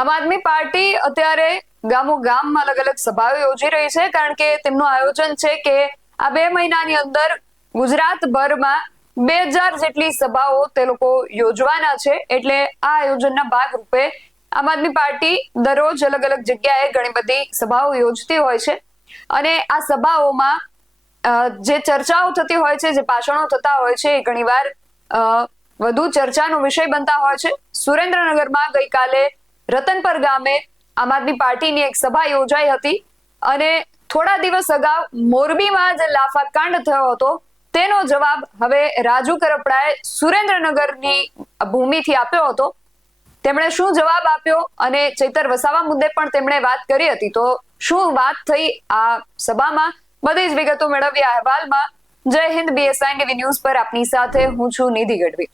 આમ આદમી પાર્ટી અત્યારે ગામો ગામમાં અલગ અલગ સભાઓ યોજી રહી છે, કારણ કે તેમનું આયોજન છે કે આ બે મહિનાની અંદર ગુજરાતભરમાં બે હજાર જેટલી સભાઓ તે લોકો યોજવાના છે. એટલે આ આયોજનના ભાગરૂપે આમ આદમી પાર્ટી દરરોજ અલગ અલગ જગ્યાએ ઘણી બધી સભાઓ યોજતી હોય છે. અને આ સભાઓમાં જે ચર્ચાઓ થતી હોય છે, જે ભાષણો થતા હોય છે, એ ઘણીવાર વધુ ચર્ચાનો વિષય બનતા હોય છે. સુરેન્દ્રનગરમાં ગઈકાલે રતનપર ગામે આમ આદમી પાર્ટીની એક સભા યોજાઈ હતી અને થોડા દિવસ અગાઉ મોરબીમાં જે લાફાકાંડ થયો હતો, તેનો જવાબ હવે રાજુ કરપડાએ સુરેન્દ્રનગરની ભૂમિથી આપ્યો હતો. તેમણે શું જવાબ આપ્યો અને ચૈતર વસાવા મુદ્દે પણ તેમણે વાત કરી હતી. તો શું વાત થઈ આ સભામાં? બધી જ વિગતો મેળવ્યા અહેવાલમાં. જય હિન્દ બીએસઆઈ ટીવી ન્યૂઝ પર આપની સાથે હું છું નિધિ ગઢવી.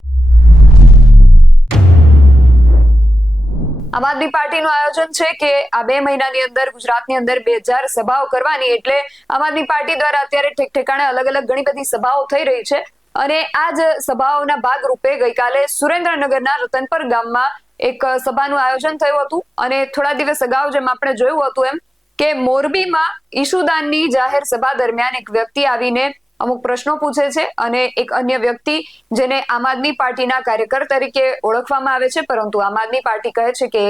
આમ આદમી પાર્ટીનું આયોજન છે કે આ બે મહિનાની અંદર ગુજરાતની અંદર બે હજાર સભાઓ કરવાની એટલે આમ આદમી પાર્ટી દ્વારા અત્યારે ઠેક ઠેકાણે અલગ અલગ ઘણી બધી સભાઓ થઈ રહી છે. અને આ જ સભાઓના ભાગરૂપે ગઈકાલે સુરેન્દ્રનગરના રતનપર ગામમાં એક સભાનું આયોજન થયું હતું. અને થોડા દિવસ અગાઉ જેમ આપણે જોયું હતું એમ કે મોરબીમાં ઈશુદાનની જાહેર સભા દરમિયાન એક વ્યક્તિ આવીને અમુક પ્રશ્નો પૂછે છે અને એક અન્ય વ્યક્તિ જેને આમ આદમી પાર્ટીના કાર્યકર તરીકે ઓળખવામાં આવે છે, પરંતુ આમ આદમી પાર્ટી કહે છે કે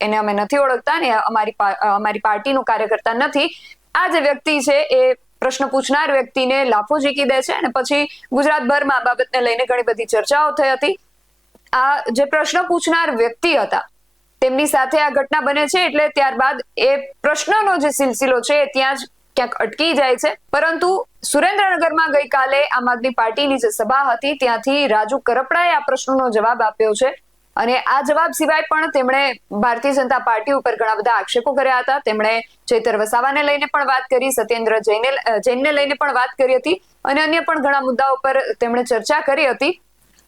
એને અમે નથી ઓળખતા ને અમારી અમારી પાર્ટીનું કાર્યકર્તા નથી. આ જે વ્યક્તિ છે એ પ્રશ્ન પૂછનાર વ્યક્તિને લાફો ઝીકી દે છે અને પછી ગુજરાતભરમાં આ બાબતને લઈને ઘણી બધી ચર્ચાઓ થઈ હતી. આ જે પ્રશ્ન પૂછનાર વ્યક્તિ હતા, તેમની સાથે આ ઘટના બને છે એટલે ત્યારબાદ એ પ્રશ્નનો જે સિલસિલો છે ત્યાં જ ક્યાંક અટકી જાય છે. પરંતુ સુરેન્દ્રનગરમાં ગઈકાલે આમ આદમી પાર્ટીની જે સભા હતી, ત્યાંથી રાજુ કરપડાએ આ પ્રશ્નનો જવાબ આપ્યો છે. અને આ જવાબ સિવાય પણ તેમણે ભારતીય જનતા પાર્ટી ઉપર ઘણા બધા આક્ષેપો કર્યા હતા. તેમણે ચૈતર વસાવાને લઈને પણ વાત કરી, સત્યેન્દ્ર જૈને જૈનને લઈને પણ વાત કરી હતી અને અન્ય પણ ઘણા મુદ્દાઓ પર તેમણે ચર્ચા કરી હતી.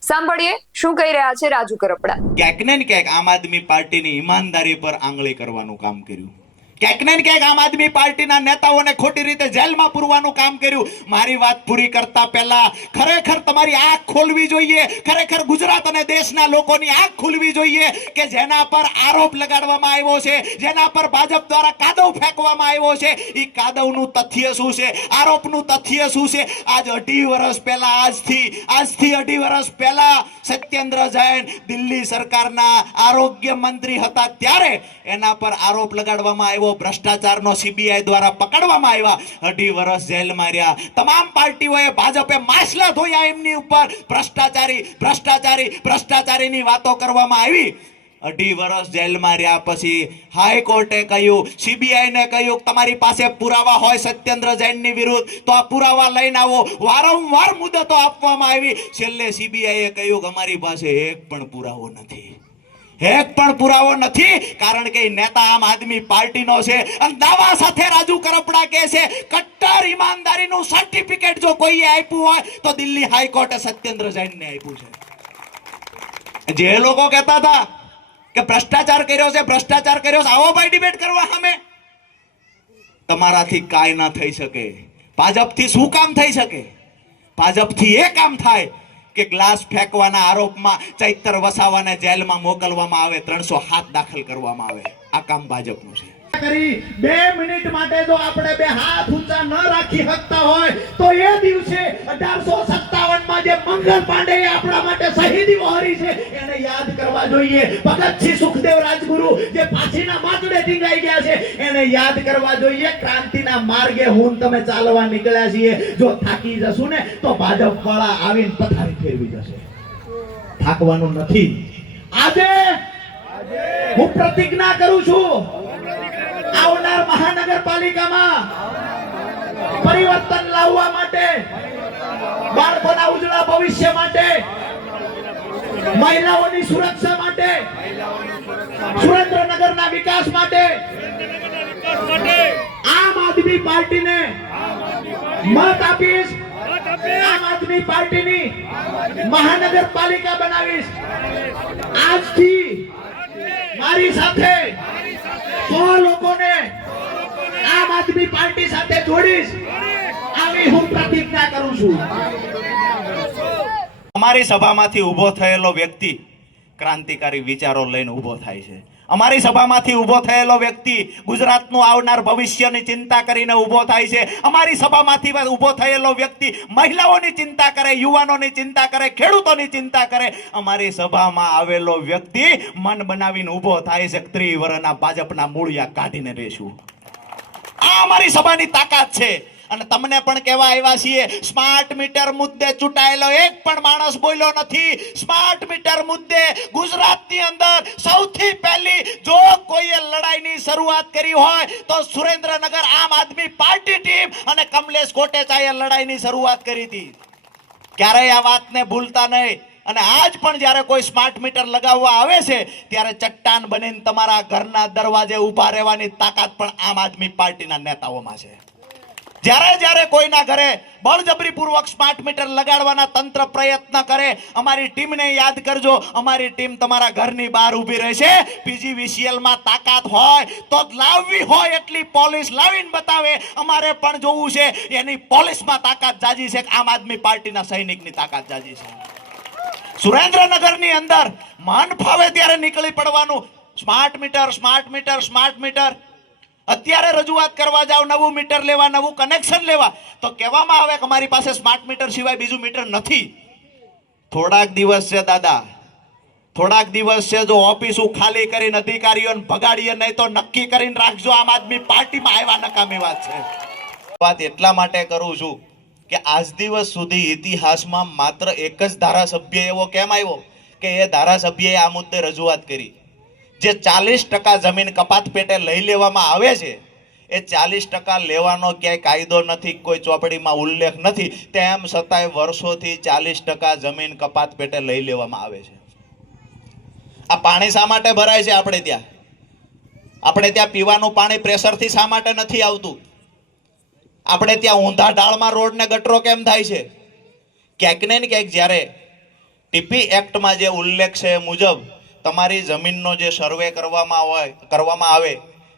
સાંભળીએ શું કહી રહ્યા છે રાજુ કરપડા. ક્યાંક ને ક્યાંક આમ આદમી પાર્ટીની ઈમાનદારી પર આંગળી કરવાનું કામ કર્યું. ક્યાંક ને ક્યાંક આમ આદમી પાર્ટીના નેતાઓને ખોટી રીતે જેલમાં પૂરવાનું કામ કર્યું. મારી વાત પૂરી કરતા પહેલા ખરેખર તમારી આંખ ખોલવી જોઈએ. ખરેખર ગુજરાત અને દેશના લોકોની આંખ ખોલવી જોઈએ કે જેના પર આરોપ લગાડવામાં આવ્યો છે, જેના પર ભાજપ દ્વારા કાદવ ફેંકવામાં આવ્યો છે. એ કાદવનું તથ્ય શું છે? આરોપનું તથ્ય શું છે? આજ અઢી વર્ષ પહેલા, આજથી આજથી અઢી વર્ષ પહેલા સત્યેન્દ્ર જૈન દિલ્હી સરકારના આરોગ્ય મંત્રી હતા ત્યારે એના પર આરોપ લગાડવામાં આવ્યો ભ્રષ્ટાચારનો સીબીઆઈ દ્વારા પકડવામાં આવ્યા. અઢી વર્ષ જેલમાં રહ્યા. તમામ પાર્ટીઓએ ભાજપે માછલા ધોયા એમની ઉપર. ભ્રષ્ટાચારી ભ્રષ્ટાચારી, ભ્રષ્ટાચારીની વાતો કરવામાં આવી. અઢી વર્ષ જેલમાં રહ્યા પછી હાઈકોર્ટે કહ્યું સીબીઆઈને કહ્યું કે તમારી પાસે પુરાવા હોય સત્યેન્દ્ર જૈનની વિરુદ્ધ, તો આ પુરાવા લઈને આવો. વારંવાર મુદતો આપવામાં આવી. છેલ્લે સીબીઆઈએ કહ્યું કે અમારી પાસે એક પણ પુરાવો નથી. એક પણ પુરાવો નથી, કારણ કે નેતા આમ આદમી પાર્ટીનો છે. અને દાવા સાથે રાજુ કરપડા કે છે, કટ્ટર ઈમાનદારીનું સર્ટિફિકેટ જો કોઈએ આપ્યું હોય, તો દિલ્હી હાઈકોર્ટે સત્યેન્દ્ર જૈનને આપ્યું છે. જે લોકો કહેતા હતા કે ભ્રષ્ટાચાર કર્યો છે, ભ્રષ્ટાચાર કર્યો છે, આવો ભાઈ ડિબેટ કરવા સામે. તમારાથી કાંઈ ના થઈ શકે. ભાજપથી શું કામ થઈ શકે? ભાજપથી એ કામ થાય કે ગ્લાસ ફેંકવાના આરોપમાં ચૈતર વસાવાને જેલમાં મોકલવામાં આવે, ત્રણસો હાથ દાખલ કરવામાં આવે. આ કામ ભાજપનું છે. કરી બે મિનિટ માટે જો આપણે બે હાથ ઊંચા ન રાખી શકતા હોય તો એ દિવસે અઢારસો સત્તાવનમાં જે મંગલ પાંડે આપણા માટે શહીદી વહોરી છે એને યાદ કરવા જોઈએ. ભગતસિંહ સુખદેવ રાજગુરુ જે પાછીના માતડે ટીંગાઈ ગયા છે એને યાદ કરવા જોઈએ. ક્રાંતિના માર્ગે હું તમે ચાલવા નીકળ્યા છીએ. જો થાકી જશું ને તો ભાજપ વાળા આવીને પથારી ફેરવી જશે. થાકવાનું નથી. આજે હું પ્રતિજ્ઞા કરું છું. આવનાર મહાનગરપાલિકામાં પરિવર્તન લાવવા માટે, બાળકોના ઉજળા ભવિષ્ય માટે, મહિલાઓની સુરક્ષા માટે, સુરેન્દ્રનગરના વિકાસ માટે, આમ આદમી પાર્ટીને મત આપીશ, આમ આદમી પાર્ટીની મહાનગરપાલિકા બનાવીશ. આજથી મારી સાથે સો લોકોને આમ આદમી પાર્ટી સાથે જોડીશ, આવી હું પ્રતિજ્ઞા કરું છું. અમારી સભામાંથી ઊભો થયેલો વ્યક્તિ ક્રાંતિકારી વિચારો લઈને ઊભો થાય છે. અમારી સભામાંથી ઊભો થયેલો વ્યક્તિ ગુજરાતનું આવનાર ભવિષ્યની ચિંતા કરીને ઊભો થાય છે. અમારી સભામાંથી ઊભો થયેલો વ્યક્તિ મહિલાઓની ચિંતા કરે, યુવાનોની ચિંતા કરે, ખેડૂતોની ચિંતા કરે. અમારી સભામાં આવેલો વ્યક્તિ મન બનાવીને ઊભો થાય છે. ત્રિવરના ભાજપના મૂળિયા કાઢીને રહેશું આ અમારી સભાની તાકાત છે. અને તમને પણ કહેવા આવ્યા છીએ સ્માર્ટ મીટર મુદ્દે ચૂંટાયેલો એક પણ માણસ બોલ્યો નથી. સ્માર્ટ મીટર મુદ્દે ગુજરાતની અંદર સૌથી પહેલી જો કોઈએ લડાઈની શરૂઆત કરી હોય, તો સુરેન્દ્રનગર આમ આદમી પાર્ટી ટીમ અને કમલેશ કોટેચાએ લડાઈની શરૂઆત કરી હતી. ક્યારેય આ વાતને ભૂલતા નહીં. અને આજ પણ જ્યારે કોઈ સ્માર્ટ મીટર લગાવવા આવે છે, ત્યારે ચટ્ટાન બનીને તમારા ઘરના દરવાજે ઊભા રહેવાની તાકાત પણ આમ આદમી પાર્ટીના નેતાઓમાં છે. જ્યારે જ્યારે કોઈના ઘરે બળજબરીપૂર્વક સ્માર્ટ મીટર લગાડવાના તંત્ર પ્રયત્ન કરે, અમારી ટીમને યાદ કરજો, અમારી ટીમ તમારા ઘરની બહાર ઊભી રહેશે. પીજીવીસીએલમાં તાકાત હોય તો લાવવી હોય એટલી પોલીસ લાવીને બતાવે. અમારે પણ જોવું છે, એની પોલીસમાં તાકાત જાજી છે આમ આદમી પાર્ટીના સૈનિકની તાકાત જાજી છે. સુરેન્દ્રનગરની અંદર મન ફાવે ત્યારે નીકળી પડવાનું. Smart meter smart meter smart meter અત્યારે રજૂઆત કરવા જાવ નવું મીટર લેવા, નવું કનેક્શન લેવા, તો કહેવામાં આવે કે અમારી પાસે સ્માર્ટ મીટર સિવાય બીજું મીટર નથી. થોડાક દિવસ છે દાદા. થોડાક દિવસ છે જો ઓફિસો ખાલી કરીને અધિકારીઓને ભગાડીએ, નહીં તો નક્કી કરીને રાખજો, આમ આદમી પાર્ટીમાં આવ્યા નકામી વાત છે. વાત એટલા માટે કરું છું કે આજ દિવસ સુધી ઇતિહાસમાં માત્ર એક જ ધારાસભ્ય એવો કેમ આવ્યો? કે એ ધારાસભ્યએ આ મુદ્દે રજૂઆત કરી. જે ચાલીસ ટકા જમીન કપાત પેટે લઈ લેવામાં આવે છે, એ ચાલીસ ટકા લેવાનો ક્યાંય કાયદો નથી, કોઈ ચોપડીમાં ઉલ્લેખ નથી, તેમ છતાંય વર્ષોથી ચાલીસ ટકા જમીન કપાત પેટે લઈ લેવામાં આવે છે. આ પાણી શા માટે ભરાય છે આપણે ત્યાં? આપણે ત્યાં પીવાનું પાણી પ્રેશરથી શા માટે નથી આવતું? આપણે ત્યાં ઊંધા ઢાળમાં રોડને ગટરો કેમ થાય છે? ક્યાંક ને ક્યાંક જ્યારે ટીપી એક્ટમાં જે ઉલ્લેખ છે મુજબ તમારી જમીનનો જે સર્વે કરવામાં હોય, કરવામાં આવે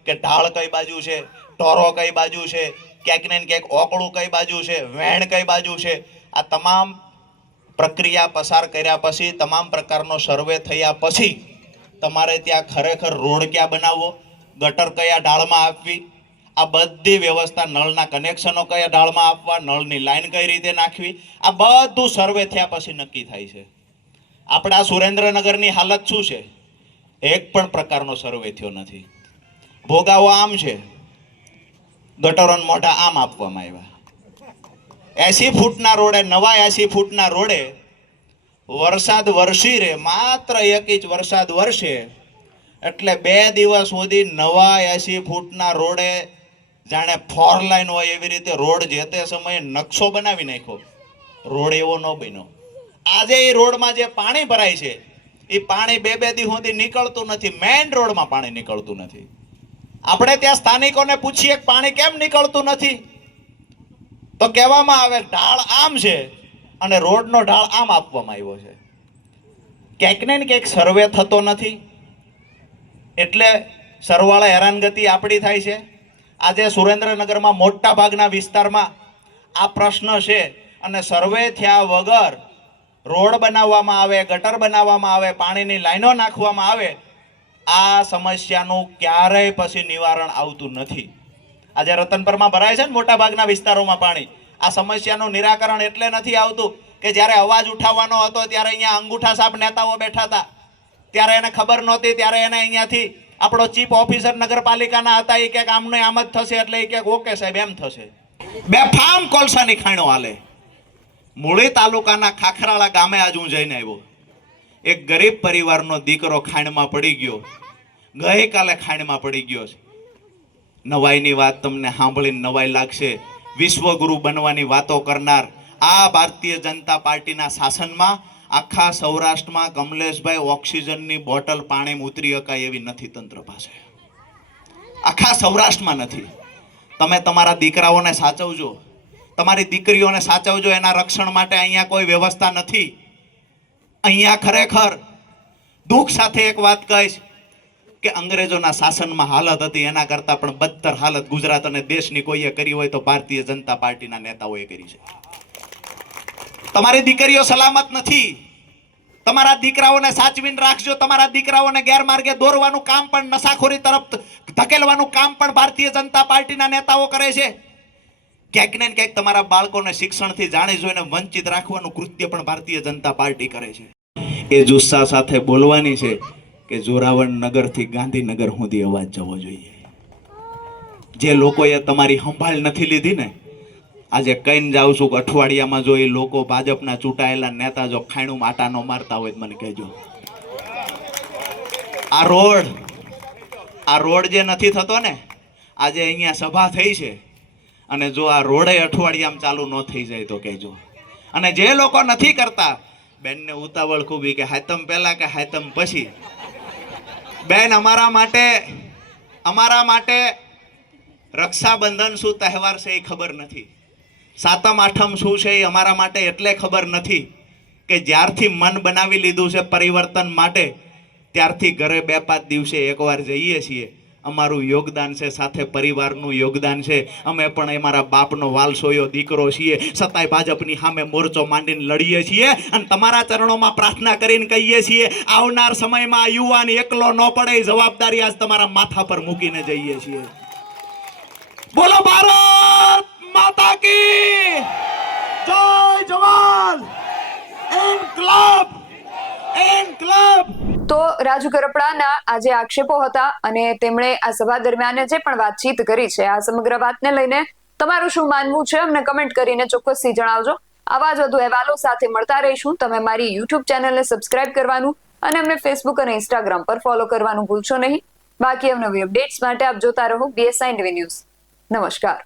કે ઢાળ કઈ બાજુ છે ટોરો કઈ બાજુ છે, ક્યાંક ને ક્યાંક ઓકળું કઈ બાજુ છે, વેણ કઈ બાજુ છે, આ તમામ પ્રક્રિયા પસાર કર્યા પછી, તમામ પ્રકારનો સર્વે થયા પછી તમારે ત્યાં ખરેખર રોડ ક્યાં બનાવવો, ગટર કયા ઢાળમાં આપવી, આ બધી વ્યવસ્થા નળના કનેક્શનો કયા ઢાળમાં આપવા, નળની લાઈન કઈ રીતે નાખવી, આ બધું સર્વે થયા પછી નક્કી થાય છે. આપણા સુરેન્દ્રનગરની હાલત શું છે? એક પણ પ્રકારનો સર્વે થયો નથી. ભોગાવો આમ છે. ગટરોન મોઢા આમ આપવામાં આવ્યા. એસી ફૂટના રોડે, નવા એસી ફૂટના રોડે વરસાદ વરસી રે માત્ર એક ઇંચ વરસાદ વરસે એટલે બે દિવસ સુધી નવા એસી ફૂટના રોડે જાણે ફોર લાઈન હોય એવી રીતે રોડ જે તે સમયે નકશો બનાવી નાખ્યો. રોડ એવો ન બન્યો. આજે એ રોડમાં જે પાણી ભરાય છે, એ પાણી બે બે દી સુધી નીકળતું નથી. મેઇન રોડમાં પાણી નીકળતું નથી. આપણે ત્યાં સ્થાનિકોને પૂછીએ પાણી કેમ નીકળતું નથી? તો કહેવામાં આવે ઢાળ આમ છે અને રોડનો ઢાળ આમ આપવામાં આવ્યો છે. ક્યાંક ને ક્યાંક સર્વે થતો નથી. એટલે સરવાળે હેરાનગતિ આપણી થાય છે. આજે સુરેન્દ્રનગરમાં મોટા ભાગના વિસ્તારમાં આ પ્રશ્ન છે અને સર્વે થયા વગર રોડ બનાવવામાં આવે, ગટર બનાવવામાં આવે, પાણીની લાઈનો નાખવામાં આવે, આ સમસ્યાનું ક્યારેય પછી નિવારણ આવતું નથી. આજે રતનપરમાં ભરાય છે ને મોટાભાગના વિસ્તારોમાં પાણી. આ સમસ્યાનું નિરાકરણ એટલે નથી આવતું કે જ્યારે અવાજ ઉઠાવવાનો હતો ત્યારે અહીંયા અંગૂઠા સાપ નેતાઓ બેઠા હતા. ત્યારે એને ખબર નહોતી, ત્યારે એને અહીંયાથી આપણો ચીફ ઓફિસર નગરપાલિકાના હતા એ ક્યાંક આમને આમ જ થશે એટલે એ ક્યાંક ઓકે સાહેબ, એમ થશે. બે ફામ કોલસાની ખાણો હાલે. મૂળી તાલુકાના ખાખરાળા ગામે આજ હું જઈને આવ્યો. એક ગરીબ પરિવારનો દીકરો ખાંડમાં પડી ગયો. ગઈકાલે ખાંડમાં પડી ગયો છે. નવાઈની વાત તમને સાંભળીને નવાઈ લાગશે. વિશ્વગુરુ બનવાની વાતો કરનાર આ ભારતીય જનતા પાર્ટીના શાસનમાં આખા સૌરાષ્ટ્રમાં કમલેશભાઈ ઓક્સિજનની બોટલ પાણીમાં ઉતરી શકાય એવી નથી તંત્ર પાસે. આખા સૌરાષ્ટ્રમાં નથી. તમે તમારા દીકરાઓને સાચવજો. તમારી દીકરીઓને સાચવજો, એના રક્ષણ માટે અહીંયા કોઈ વ્યવસ્થા નથી. અહીંયા ખરેખર દુઃખ સાથે એક વાત કહીશ કે અંગ્રેજોના શાસનમાં હાલત હતી, એના કરતાં પણ બદતર હાલત ગુજરાત અને દેશની કોઈએ કરી હોય તો ભારતીય જનતા પાર્ટીના નેતાઓએ કરી છે. તમારી દીકરીઓ સલામત નથી. તમારા દીકરાઓને સાચવીને રાખજો, તમારા દીકરાઓને ગેરમાર્ગે દોરવાનું કામ પણ નશાખોરી તરફ ધકેલવાનું કામ પણ ભારતીય જનતા પાર્ટીના નેતાઓ કરે છે. ક્યાંક ને ક્યાંક તમારા બાળકોને શિક્ષણથી જાણી જોઈને વંચિત રાખવાનું કૃત્ય પણ ભારતીય જનતા પાર્ટી કરે છે. એ જુસ્સા સાથે બોલવાની છે કે જોરાવર નગરથી ગાંધીનગર સુધી અવાજ જવો જોઈએ. જે લોકોએ તમારી સંભાળ નથી લીધી ને, આજે કહીને જાઉં છું કે અઠવાડિયામાં જો એ લોકો ભાજપના ચૂંટાયેલા નેતા જો ખાણું માટા ન મારતા હોય મને કહેજો. આ રોડ આ રોડ જે નથી થતો ને, આજે અહીંયા સભા થઈ છે. અને જો આ રોડે અઠવાડિયામાં ચાલુ ન થઈ જાય તો કહેજો. અને જે લોકો નથી કરતા, બેનને ઉતાવળ ખૂબી કે હાતમ પહેલા કે હાતમ પછી. બેન, અમારા માટે અમારા માટે રક્ષાબંધન શું તહેવાર છે એ ખબર નથી. સાતમ, આઠમ શું છે એ અમારા માટે એટલે ખબર નથી કે જ્યારથી મન બનાવી લીધું છે પરિવર્તન માટે, ત્યારથી ઘરે બે પાંચ દિવસે એકવાર જઈએ છીએ. અમારું યોગદાન છે, સાથે પરિવારનું યોગદાન છે. અમે પણ અમારા બાપનો વાલસોયો દીકરો છીએ. સત્તાય ભાજપની સામે મોરચો માંડીને લડીએ છીએ અને તમારા ચરણોમાં પ્રાર્થના કરીને કહીએ છીએ, આવનાર સમયમાં યુવાન એકલો ન પડે જવાબદારી આજ તમારા માથા પર મૂકીને જઈએ છીએ. બોલો ભારત માતા કી! જય જવાન! ઇન્કલાબ ઇન્કલાબ તો રાજુ કરપડાના આજે આક્ષેપો હતા અને તેમણે આ સભા દરમિયાન જે પણ વાતચીત કરી છે, આ સમગ્ર વાતને લઈને તમારું શું માનવું છે? અમને કમેન્ટ કરીને ચોક્કસથી જણાવજો. આવા જ વધુ અહેવાલો સાથે મળતા રહીશું. તમે મારી યુટ્યુબ ચેનલને સબસ્ક્રાઇબ કરવાનું અને અમને ફેસબુક અને ઇન્સ્ટાગ્રામ પર ફોલો કરવાનું ભૂલશો નહીં. બાકી અવનવી અપડેટ્સ માટે આપ જોતા રહો બીએસઆઈ ન્યૂઝ નમસ્કાર.